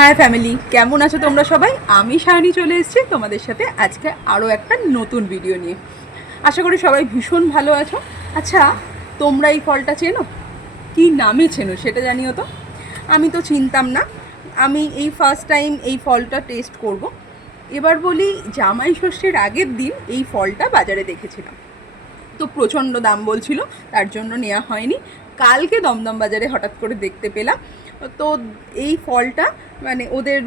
High family, কেমন আছো তোমরা সবাই? আমি সায়নী চলে এসেছি তোমাদের সাথে আজকে আরও একটা নতুন ভিডিও নিয়ে। আশা করি সবাই ভীষণ ভালো আছো। আচ্ছা, তোমরা এই ফলটা চেনো? কী নামে চেনো সেটা জানিও তো। আমি তো চিনতাম না, আমি এই ফার্স্ট টাইম এই ফলটা টেস্ট করব। এবার বলি, জামাই ষষ্ঠীর আগের দিন এই ফলটা বাজারে দেখেছিলাম, তো প্রচণ্ড দাম বলছিল, তার জন্য নেওয়া হয়নি। কালকে দমদম বাজারে হঠাৎ করে দেখতে পেলাম। তো এই ফলটা মানে ওদের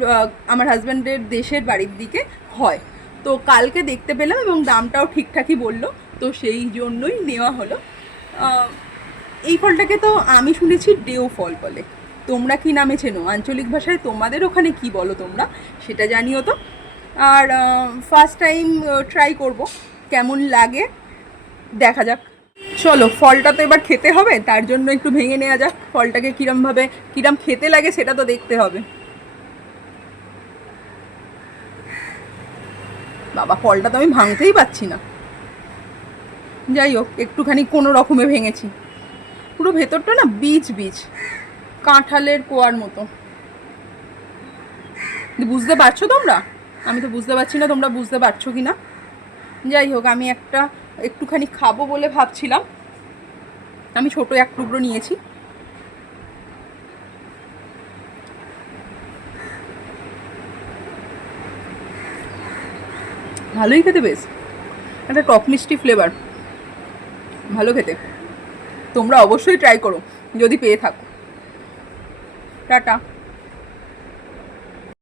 আমার হাজব্যান্ডের দেশের বাড়ির দিকে হয়, তো কালকে দেখতে পেলাম এবং দামটাও ঠিকঠাকই বললো, তো সেই জন্যই নেওয়া হলো। এই ফলটাকে তো আমি শুনেছি ডেও ফল বলে, তোমরা কি নামে চেনো? আঞ্চলিক ভাষায় তোমাদের ওখানে কি বলো তোমরা সেটা জানিও তো। আর ফার্স্ট টাইম ট্রাই করব, কেমন লাগে দেখা যাক। চলো, ফলটা তো এবার খেতে হবে, তার জন্য একটু ভেঙে নেওয়া যাক। ফলটাকে কিরম খেতে লাগে সেটা তো দেখতে হবে। বাবা, ফলটা তো আমি ভাঙতেই পাচ্ছি না। যাই হোক, একটুখানি কোনো রকমে ভেঙেছি। পুরো ভেতরটা না বীজ বীজ, কাঁঠালের কোয়ার মতো। বুঝতে পারছো তোমরা? আমি তো বুঝতে পারছি না তোমরা বুঝতে পারছো কি না। যাই হোক, আমি একটুখানি খাবো বলে ভাবছিলাম, আমি ছোট এক টুকরো নিয়েছি। ভালোই খেতে, বেশ একটা টক মিষ্টি ফ্লেভার, ভালো খেতে। তোমরা অবশ্যই ট্রাই করো যদি পেয়ে থাকো। টাটা।